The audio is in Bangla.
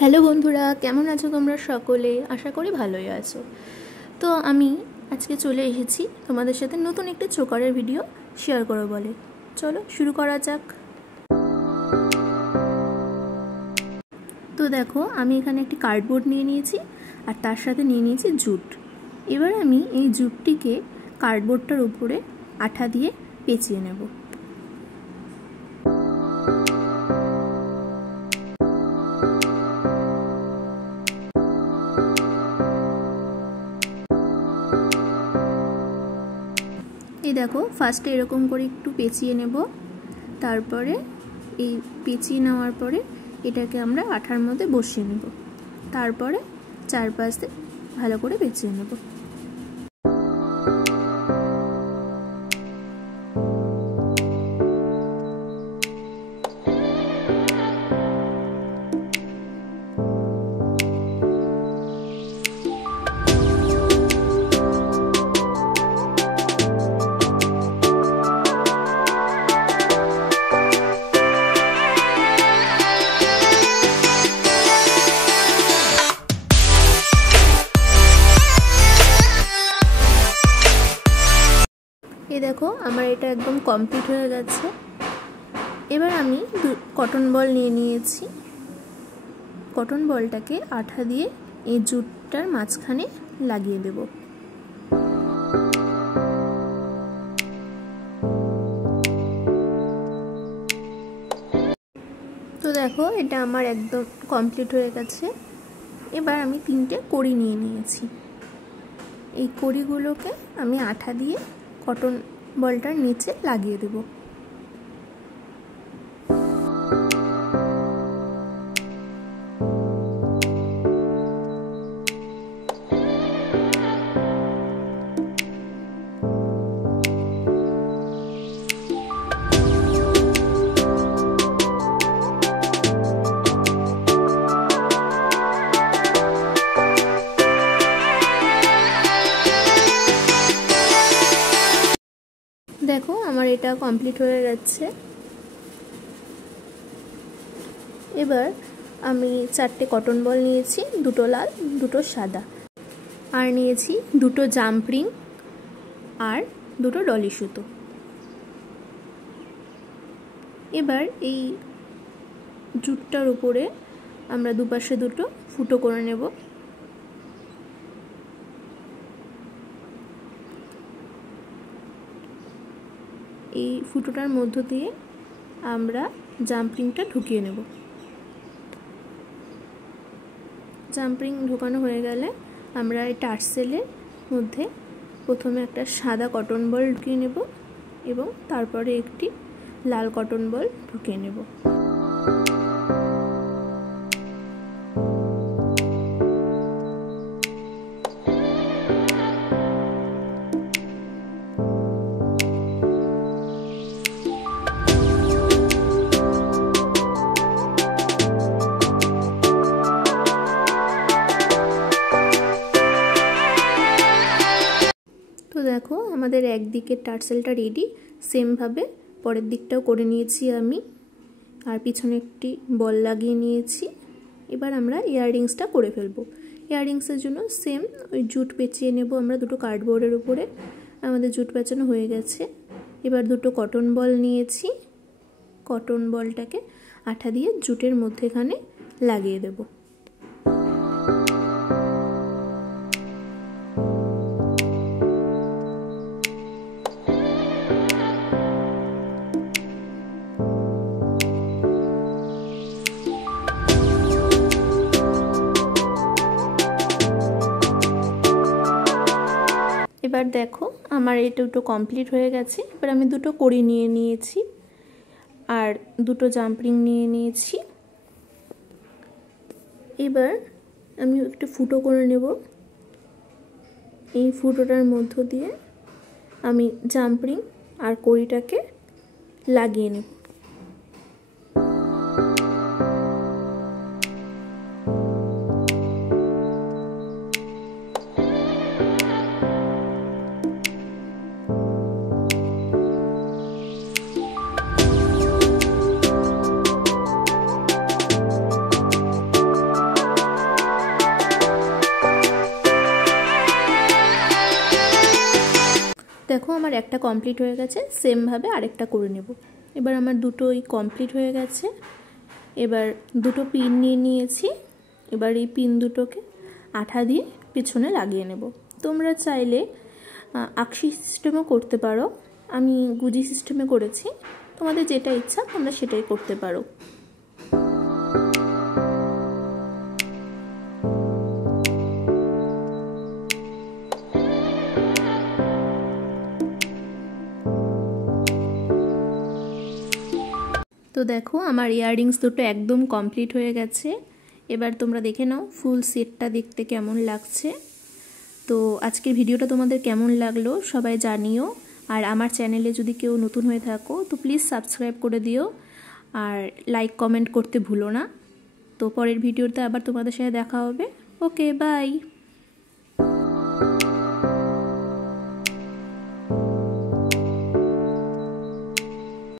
হ্যালো বন্ধুরা, কেমন আছো তোমরা সকলে? আশা করি ভালোই আছো। তো আমি আজকে চলে এসেছি তোমাদের সাথে নতুন একটি চোকারের ভিডিও শেয়ার করো বলে। চলো শুরু করা যাক। তো দেখো, আমি এখানে একটি কার্ডবোর্ড নিয়ে নিয়েছি আর তার সাথে নিয়ে নিয়েছি জুট। এবার আমি এই জুটটিকে কার্ডবোর্ডটার উপরে আঠা দিয়ে পেঁচিয়ে নেব। এই দেখো, ফার্স্টে এরকম করে একটু পেঁচিয়ে নেব, তারপরে এই পেঁচিয়ে নেওয়ার পরে এটাকে আমরা আঠার মধ্যে বসিয়ে নেব, তারপরে চারপাশে ভালো করে পেঁচিয়ে নেব। এই দেখো, আমার এটা একদম কমপ্লিট হয়ে গেছে। এবার আমি কটন বল নিয়ে নিয়েছি। কটন বলটাকে আঠা দিয়ে এই জুটটার মাঝখানে লাগিয়ে দেব। তো দেখো, এটা আমার একদম কমপ্লিট হয়ে গেছে। এবার আমি 3টে কড়ি নিয়ে নিয়েছি। এই কড়িগুলোকে আমি আঠা দিয়ে কটন বলটার নিচে লাগিয়ে দেব। দেখো, আমার এটা কমপ্লিট হয়ে গেছে। এবার আমি 4টে কটন বল নিয়েছি, 2টো লাল 2টো সাদা, আর নিয়েছি 2টো জাম্প রিং আর 2টো ডলি সুতো। এবার এই জুটটার উপরে আমরা দুপাশে 2টো ফুটো করে নেব। এই ফুটোটার মধ্য দিয়ে আমরা জাম্পিংটা ঢুকিয়ে নেব। জাম্পিং ঢোকানো হয়ে গেলে আমরা এই টার্সেলের মধ্যে প্রথমে একটা সাদা কটন বল ঢুকিয়ে নেব এবং তারপরে একটি লাল কটন বল ঢুকিয়ে নেব। তো দেখো, আমাদের একদিকের টার্সেলটা রেডি। সেমভাবে পরের দিকটাও করে নিয়েছি আমি, আর পিছনে একটি বল লাগিয়ে নিয়েছি। এবার আমরা ইয়াররিংসটা করে ফেলবো। ইয়াররিংসের জন্য সেম ওই জুট পেঁচিয়ে নেব আমরা 2টো কার্ডবোর্ডের উপরে। আমাদের জুট পেঁচানো হয়ে গেছে। এবার 2টো কটন বল নিয়েছি। কটন বলটাকে আঠা দিয়ে জুটের মধ্যেখানে লাগিয়ে দেব। এবার দেখো, আমার এই 2টো কমপ্লিট হয়ে গেছে। এবার আমি 2টো কড়ি নিয়ে নিয়েছি আর 2টো জাম্পিং নিয়ে নিয়েছি। এবার আমি একটু ফুটো করে নেব। এই ফুটোটার মধ্য দিয়ে আমি জাম্পিং আর কড়িটাকে লাগিয়ে নেব। আমার একটা কমপ্লিট হয়ে গেছে, সেমভাবে আরেকটা করে নেব। এবার আমার দুটোই কমপ্লিট হয়ে গেছে। এবার দুটো পিন নিয়ে নিয়েছি। এবার এই পিন দুটোকে আঠা দিয়ে পিছনে লাগিয়ে নেব। তোমরা চাইলে আকশি সিস্টেমও করতে পারো, আমি গুজি সিস্টেমে করেছি। তোমাদের যেটা ইচ্ছা তোমরা সেটাই করতে পারো। তো দেখো আমার ইয়াররিংস দুটো একদম কমপ্লিট হয়ে গেছে। এবার তোমরা দেখে নাও ফুল সেটটা দেখতে কেমন লাগছে। তো আজকের ভিডিওটা তোমাদের কেমন লাগলো সবাই জানিও। আর আমার চ্যানেলে যদি কেউ নতুন হয়ে থাকো তো প্লিজ সাবস্ক্রাইব করে দিও, আর লাইক কমেন্ট করতে ভুলো না। তো পরের ভিডিওতে আবার তোমাদের সাথে দেখা হবে। ওকে, বাই।